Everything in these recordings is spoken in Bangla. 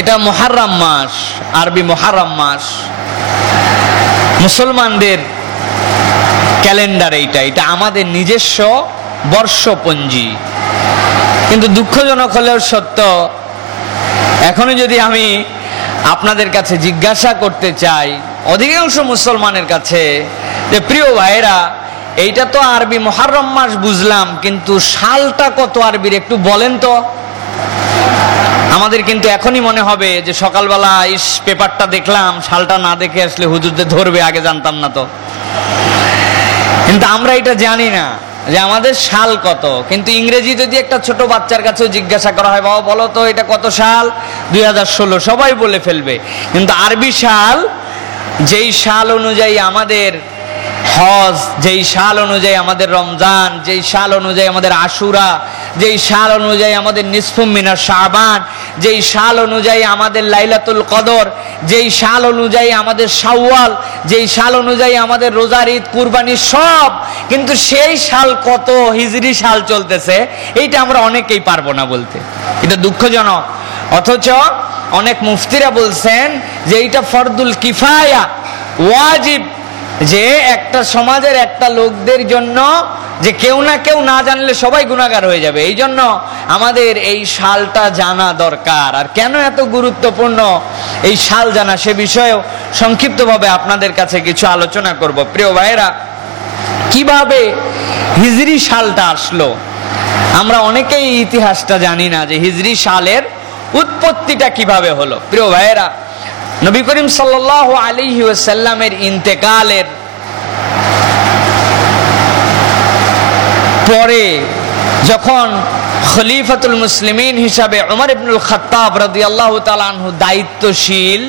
এটা মুহররম মাস, আরবি মুহররম মাস, মুসলমানদের ক্যালেন্ডার। এটা আমাদের নিজস্ব বর্ষপঞ্জি। কিন্তু দুঃখজনক হলেও সত্য, এখনো যদি আমি আপনাদের কাছে জিজ্ঞাসা করতে চাই অধিকাংশ মুসলমানের কাছে যে প্রিয় ভাইরা, এইটা তো আরবি মুহররম মাস বুঝলাম, কিন্তু সালটা কত আরবির একটু বলেন তো। আমাদের কিন্তু এখনই মনে হবে যে সকালবেলা পেপারটা দেখলাম, সালটা না দেখে আসলে হুজুরদের ধরবে, আগে জানতাম না তো। কিন্তু আমরা এটা জানি না যে আমাদের সাল কত। কিন্তু ইংরেজি যদি একটা ছোট বাচ্চার কাছেও জিজ্ঞাসা করা হয়, বাবা বলো তো এটা কত সাল, 2016, সবাই বলে ফেলবে। কিন্তু আরবি সাল, যেই সাল অনুযায়ী আমাদের হজ, যেই সাল অনুযায়ী আমাদের রমজান, যেই সাল অনুযায়ী আমাদের আশুরা, যেই সাল অনুযায়ী আমাদের নিসফু মিনাশ শাবান, যেই সাল অনুযায়ী আমাদের লাইলাতুল কদর, যেই সাল অনুযায়ী আমাদের শাওয়াল, যেই সাল অনুযায়ী আমাদের রোজার ঈদ, কুরবানি সব, কিন্তু সেই সাল কত হিজরি সাল চলতেছে এইটা আমরা অনেকেই পারবো না বলতে। এটা দুঃখজনক। অথচ অনেক মুফতিরা বলছেন যে এইটা ফরদুল কিফায়া, ওয়াজিব, যে একটা সমাজের একটা লোকদের জন্য যে কেউ না কেউ না জানলে সবাই গুনাহগার হয়ে যাবে। এই জন্য আমাদের এই সালটা জানা দরকার। আর কেন এত গুরুত্বপূর্ণ এই সাল জানা, সে বিষয়েও সংক্ষিপ্তভাবে আপনাদের কাছে কিছু আলোচনা করব। প্রিয় ভাইয়েরা, কিভাবে হিজরি সালটা আসলো? আমরা অনেকেই ইতিহাসটা জানি না যে হিজরি সালের উৎপত্তিটা কিভাবে হলো। প্রিয় ভাইয়েরা, নবী করিম সাল্লাল্লাহু আলাইহি ওয়াসাল্লামের ইন্তেকালের পরে যখন খলিফাতুল মুসলিমিন হিসাবে ওমর ইবনুল খাত্তাব রাদিয়াল্লাহু তাআলা আনহু দায়িত্বশীল,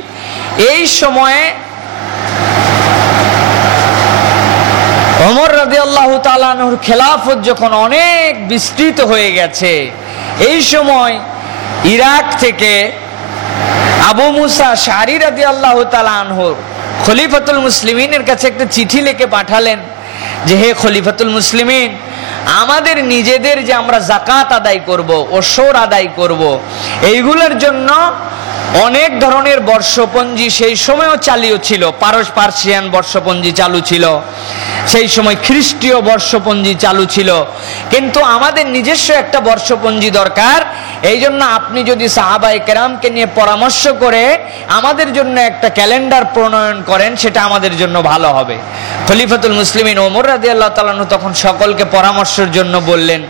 এই সময়ে ওমর রাদিয়াল্লাহু তাআলা আনহুর খেলাফত যখন অনেক বিস্তৃত হয়ে গেছে, এই সময় ইরাক থেকে আবু মুসা আশআরী রাদিয়াল্লাহু তাআলা আনহু খলিফাতুল মুসলিমিনের কাছে একটা চিঠি লিখে পাঠালেন যে, হে খলিফাতুল মুসলিমিন, আমাদের নিজেদের যে আমরা যাকাত আদায় করব, ওশর আদায় করব, এইগুলোর জন্য অনেক ধরনের বর্ষপঞ্জি সেই সময়ও চালু ছিল। পার্সিয়ান বর্ষপঞ্জি চালু ছিল, সেই সময় খ্রিস্টীয় বর্ষপঞ্জি চালু ছিল, কিন্তু আমাদের নিজস্ব একটা বর্ষপঞ্জি দরকার। এই জন্য আপনি যদি সাহাবায়ে কেরামকে নিয়ে পরামর্শ করে আমাদের জন্য একটা ক্যালেন্ডার প্রণয়ন করেন, সেটা আমাদের জন্য ভালো হবে। খলিফাতুল মুসলিমিন ওমর রাদিয়াল্লাহু তাআলা তখন সকলকে পরামর্শের জন্য বললেন।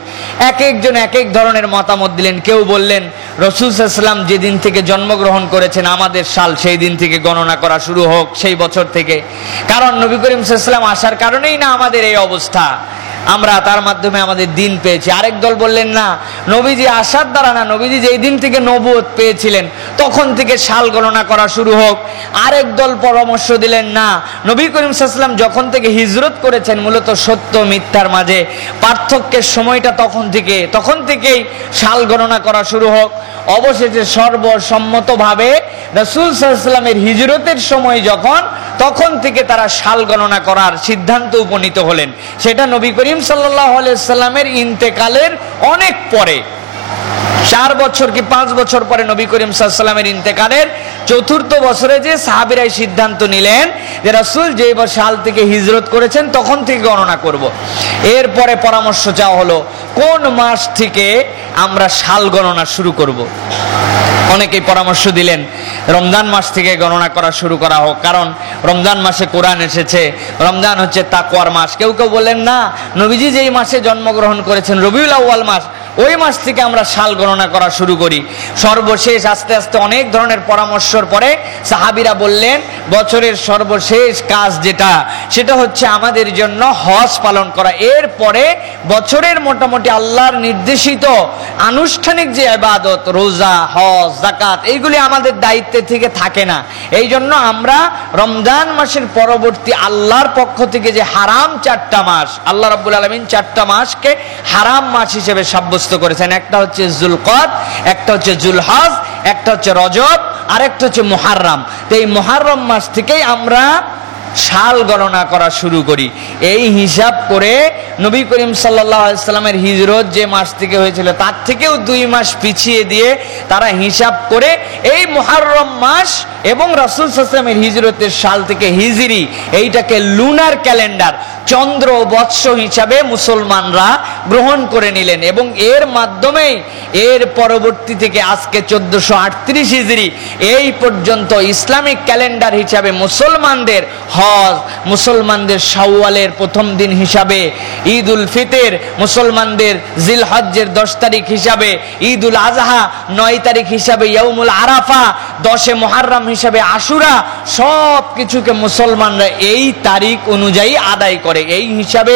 এক একজন এক এক ধরনের মতামত দিলেন। কেউ বললেন রাসূল সাল্লাল্লাহু আলাইহি ওয়াসাল্লাম যেদিন থেকে জন্মগ্রহণ করেছেন আমাদের সাল সেই দিন থেকে গণনা করা শুরু হোক, সেই বছর থেকে, কারণ নবী করিম সাল্লাল্লাহু আলাইহি ওয়াসাল্লাম আসার কারণেই না আমাদের এই অবস্থা, আমরা তার মাধ্যমে আমাদের দিন পেয়েছি। আরেক দল বললেন না, নবীজি আসার দ্বারা না, নবীজি যেই দিন থেকে নবুয়ত পেয়েছিলেন তখন থেকে সাল গণনা করা শুরু হোক। আরেক দল পরামর্শ দিলেন না, নবী করিম সাল্লাল্লাহু আলাইহি ওয়াসাল্লাম যখন থেকে হিজরত করেছেন, মূলত সত্য মিথ্যার মাঝে পার্থক্যের সময়টা তখন থেকেই সাল গণনা করা শুরু হোক। অবশেষে সর্বসম্মতভাবে রাসূল সাল্লাল্লাহু আলাইহি ওয়াসাল্লামের হিজরতের সময় তখন থেকে তারা সাল গণনা করার সিদ্ধান্ত উপনীত হলেন। সেটা নবী করিম সাল্লাল্লাহু আলাইহি ওয়াসাল্লামের ইন্তেকালের অনেক পরে, 4 বছর কি 5 বছর পরে নবী করিম সাল্লাল্লাহু আলাইহি ওয়াসাল্লামের ইন্তেকালের 4র্থ বছরে যে সাহাবীরাই সিদ্ধান্ত নিলেন যে রাসূল যে সাল থেকে হিজরত করেছেন তখন থেকে গণনা করব। এরপরে পরামর্শ চাওয়া হলো কোন মাস থেকে আমরা সাল গণনা শুরু করব। অনেকেই পরামর্শ দিলেন রমজান মাস থেকে গণনা করা শুরু করা হোক, কারণ রমজান মাসে কোরআন এসেছে, রমজান হচ্ছে তাকওয়ার মাস। কেউ কেউ বললেন না, নবীজি যেই মাসে জন্মগ্রহণ করেছেন রবিউল আউয়াল মাস, ওই মাস থেকে আমরা সাল গণনা করা শুরু করি। সর্বশেষ আস্তে আস্তে অনেক ধরনের পরামর্শের পরে সাহাবীরা বললেন বছরের সর্বশেষ কাজ সেটা হচ্ছে আমাদের জন্য হজ পালন করা। এরপরে বছরের মোটামুটি আল্লাহর নির্দেশিত আনুষ্ঠানিক যে ইবাদত, রোজা, হজ, যাকাত, এইগুলি আমাদের দায়িত্বে থেকে থাকে না। এই জন্য আমরা রমজান মাসের পরবর্তী আল্লাহর পক্ষ থেকে যে হারাম 4টা মাস, আল্লাহ রাব্বুল আলামিন 4টা মাসকে হারাম মাস হিসেবে সাব্যস্ত করেছেন। একটা হচ্ছে যুলকদ, একটা হচ্ছে যুলহজ, একটা হচ্ছে রজব, আর একটা হচ্ছে মুহররম। তো এই মুহররম মাস থেকেই আমরা সাল গণনা করা শুরু করি। এই হিসাব করে নবী করিম সাল্লাল্লাহু আলাইহি সাল্লামের হিজরত যে মাস থেকে হয়েছিল তার থেকেও 2 মাস পিছিয়ে দিয়ে তারা হিসাব করে এই মুহররম মাস এবং রাসূল সাল্লাল্লাহু আলাইহি ওয়াসাল্লামের হিজরতের সাল থেকে হিজরি, এইটাকে লুনার ক্যালেন্ডার, চন্দ্র বৎস হিসাবে মুসলমানরা গ্রহণ করে নিলেন। এবং এর মাধ্যমেই এর পরবর্তী থেকে আজকে 1438 হিজরি এই পর্যন্ত ইসলামিক ক্যালেন্ডার হিসাবে মুসলমানদের হজ, মুসলমানদের শাওয়ালের প্রথম দিন হিসাবে ঈদ উল ফিতর, মুসলমানদের জিলহজ্জের 10 তারিখ হিসাবে ঈদ উল আজহা, 9 তারিখ হিসাবে ইয়াউমুল আরাফা, 10 মুহররম হিসাবে আশুরা, সব কিছুকে মুসলমানরা এই তারিখ অনুযায়ী আদায় করে। এই হিসাবে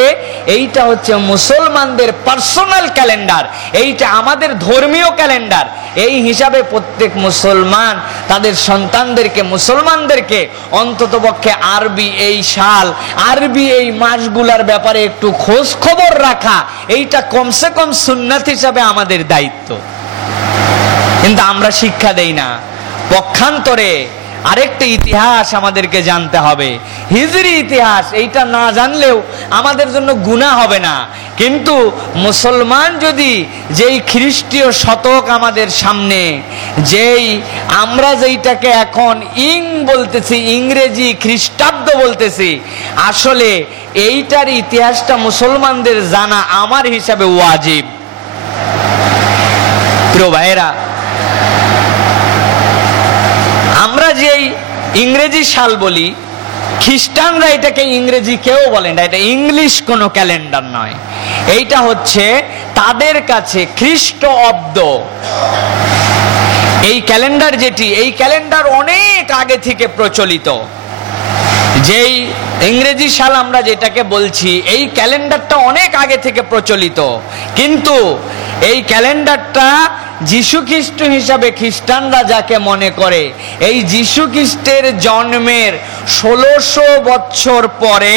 এইটা হচ্ছে মুসলমানদের পার্সোনাল ক্যালেন্ডার, এইটা আমাদের ধর্মীয় ক্যালেন্ডার। এই হিসাবে প্রত্যেক মুসলমান তাদের সন্তানদেরকে, মুসলমানদেরকে অন্ততপক্ষে আরবি এই সাল, আরবি এই মাসগুলার ব্যাপারে একটু খোঁজ খবর রাখা, এইটা কমসে কম সুন্নাত হিসাবে আমাদের দায়িত্ব। কিন্তু আমরা শিক্ষা দেই না। পক্ষান্তরে আরেকটা ইতিহাস আমাদেরকে জানতে হবে, হিজরি ইতিহাস। এইটা না জানলেও আমাদের জন্য গুনাহ হবে না। কিন্তু মুসলমান যদি যেই খ্রিস্টীয় শতক আমাদের সামনে, যেই আমরা যেইটাকে এখন বলতেছি, ইংরেজি খ্রিস্টাব্দ বলতেছি, আসলে এইটার ইতিহাসটা মুসলমানদের জানা আমার হিসাবে ওয়াজিব। প্রিয় ভাইয়েরা, আমরা যেই ইংরেজি সাল বলি, খ্রিস্টানরা এটাকে ইংরেজি কেউ বলেন না, এটা ইংলিশ কোনো ক্যালেন্ডার নয়। এইটা হচ্ছে তাদের কাছে খ্রিস্ট অব্দ। এই ক্যালেন্ডার যেটি, এই ক্যালেন্ডার অনেক আগে থেকে প্রচলিত। যেই ইংরেজি সাল আমরা যেটাকে বলছি, এই ক্যালেন্ডারটা অনেক আগে থেকে প্রচলিত। কিন্তু এই ক্যালেন্ডারটা যিশু খ্রিস্ট হিসাবে খ্রিস্টানরা যাকে মনে করে, এই যিশু খ্রিস্টের জন্মের 1600 বছর পরে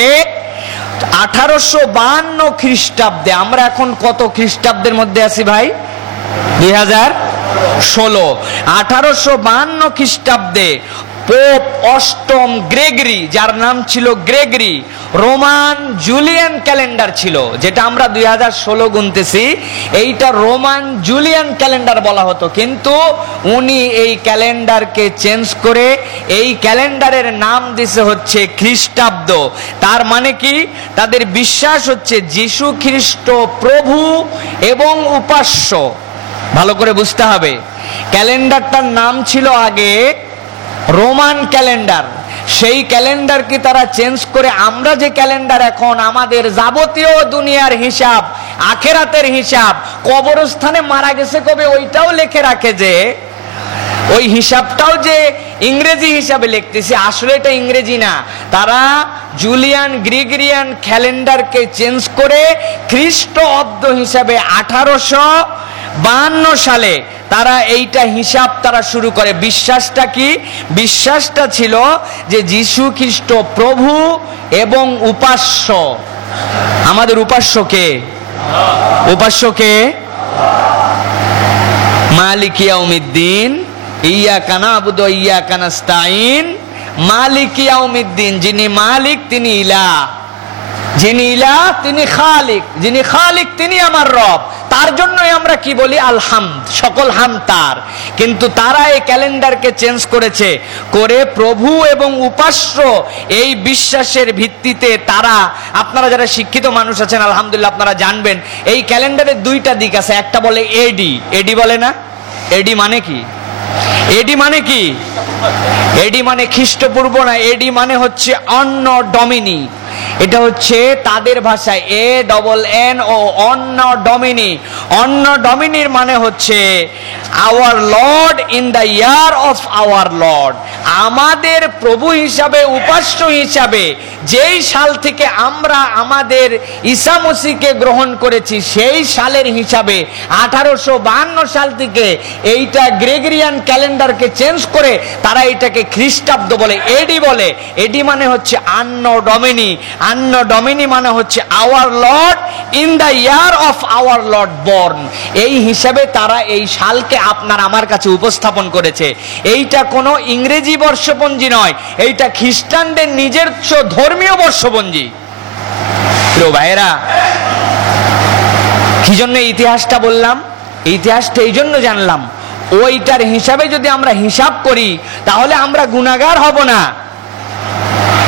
1852 খ্রিস্টাব্দে, আমরা এখন কত খ্রিস্টাব্দের মধ্যে আছি ভাই? 2016। 1852 খ্রিস্টাব্দে পোপ অষ্টম গ্রেগরি, যার নাম ছিল গ্রেগরি, রোমান জুলিয়ান ক্যালেন্ডার ছিল, যেটা আমরা 2016 গুনতেছি, এইটা রোমান জুলিয়ান ক্যালেন্ডার বলা হতো। কিন্তু উনি এই ক্যালেন্ডারকে চেঞ্জ করে এই ক্যালেন্ডারের নাম দিছে হচ্ছে খ্রিস্টাব্দ। তার মানে কি? তাদের বিশ্বাস হচ্ছে যিশু খ্রিস্ট প্রভু এবং উপাস্য। ভালো করে বুঝতে হবে, ক্যালেন্ডারটার নাম ছিল আগে রোমান ক্যালেন্ডার। সেই ক্যালেন্ডারকে তারা চেঞ্জ করে আমরা যে ক্যালেন্ডার এখন আমাদের যাবতীয় দুনিয়ার হিসাব, আখেরাতের হিসাব, কবরস্থানে মারা গেছে কবে ওইটাও লিখে রাখে, যে ওই হিসাবটাও যে ইংরেজি হিসাবে লিখতেছে, আসলে এটা ইংরেজি না। তারা জুলিয়ান গ্রিগরিয়ান ক্যালেন্ডারকে চেঞ্জ করে খ্রিস্ট অব্দ হিসাবে 1852 সালে তারা এইটা হিসাব তারা শুরু করে। বিশ্বাসটা কি? বিশ্বাসটা ছিল যে যিশু খ্রিস্ট প্রভু এবং উপাস্য। আমাদের উপাস্যকে, উপাস্যকে মালিক ইয়াউমিদ্দিন, ইয়াকা না'বুদু ওয়া ইয়াকা নাস্তাঈন। মালিক ইয়াউমিদ্দিন, যিনি মালিক তিনি ইলাহ, যিনি ইলাহ তিনি খালিক, যিনি খালিক তিনি আমার রব। তার জন্যই আমরা কি বলি? আলহামদ, সকল হাম তার। কিন্তু তারা এই ক্যালেন্ডারকে চেঞ্জ করেছে, করে প্রভু এবং উপাস্য এই বিশ্বাসের ভিত্তিতে তারা, আপনারা যারা শিক্ষিত মানুষ আছেন আলহামদুলিল্লাহ আপনারা জানবেন, এই ক্যালেন্ডারের 2টা দিক আছে। একটা বলে এডি, এডি বলে না? এডি মানে কি? এডি মানে কি? এডি মানে খ্রিস্টপূর্ব না, এডি মানে হচ্ছে অন্য ডমিনি। এটা হচ্ছে তাদের ভাষায় ANNO, অন্য ডমিনি। অন্য ডমিনির মানে হচ্ছে our lord in the year of our lord. আমাদের প্রভু হিসাবে, উপাস্য হিসাবে যেই সাল থেকে আমরা আমাদের ঈসা মসিহকে গ্রহণ করেছি, সেই সালের হিসাবে 1852 সাল থেকে এইটা গ্রেগরিয়ান ক্যালেন্ডারকে চেঞ্জ করে তারা এটাকে খ্রিস্টাব্দ বলে, এডি বলে। এডি মানে হচ্ছে আন্ন ডমিনি। আন্ন ডমিনি মানে হচ্ছে our lord in the year of our lord born. এই হিসাবে তারা এই সালকে আপনার আমার কাছে উপস্থাপন করেছে। এইটা কোনো ইংরেজি ইহুদি বর্ষপঞ্জি নয়, এইটা খ্রিস্টানদের নিজস্ব ধর্মীয় বর্ষপঞ্জি। প্রিয় ভাইয়েরা, কি জন্য ইতিহাসটা বললাম? ইতিহাসটা এই জন্য জানলাম, ওইটার হিসাবে যদি আমরা হিসাব করি তাহলে আমরা গুনাহগার হব না,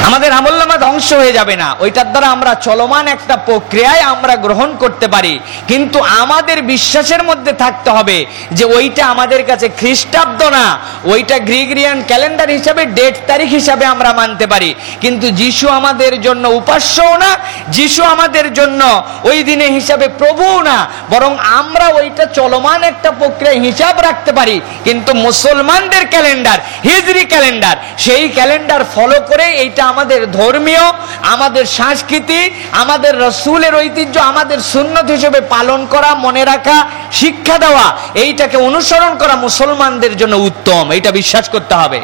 আমাদের আমলনামা ধ্বংস হয়ে যাবে না। ওইটার দ্বারা আমরা চলমান একটা প্রক্রিয়ায় আমরা গ্রহণ করতে পারি, কিন্তু আমাদের বিশ্বাসের মধ্যে থাকতে হবে যে ওইটা আমাদের কাছে খ্রিস্টাব্দ না, ওইটা গ্রিগরিয়ান ক্যালেন্ডার হিসাবে ডেট তারিখ হিসাবে আমরা মানতে পারি, কিন্তু যিশু আমাদের জন্য উপাস্যও না, যিশু আমাদের জন্য ওই দিনে হিসাবে প্রভুও না, বরং আমরা ওইটা চলমান একটা প্রক্রিয়ায় হিসাব রাখতে পারি। কিন্তু মুসলমানদের ক্যালেন্ডার হিজরি ক্যালেন্ডার, সেই ক্যালেন্ডার ফলো করে এইটা আমাদের ধর্মীয়, আমাদের সংস্কৃতি, আমাদের রাসূলের ঐতিহ্য, আমাদের সুন্নত হিসেবে পালন করা, মনে রাখা, শিক্ষা দেওয়া, এইটাকে অনুসরণ করা মুসলমানদের জন্য উত্তম, এইটা বিশ্বাস করতে হবে।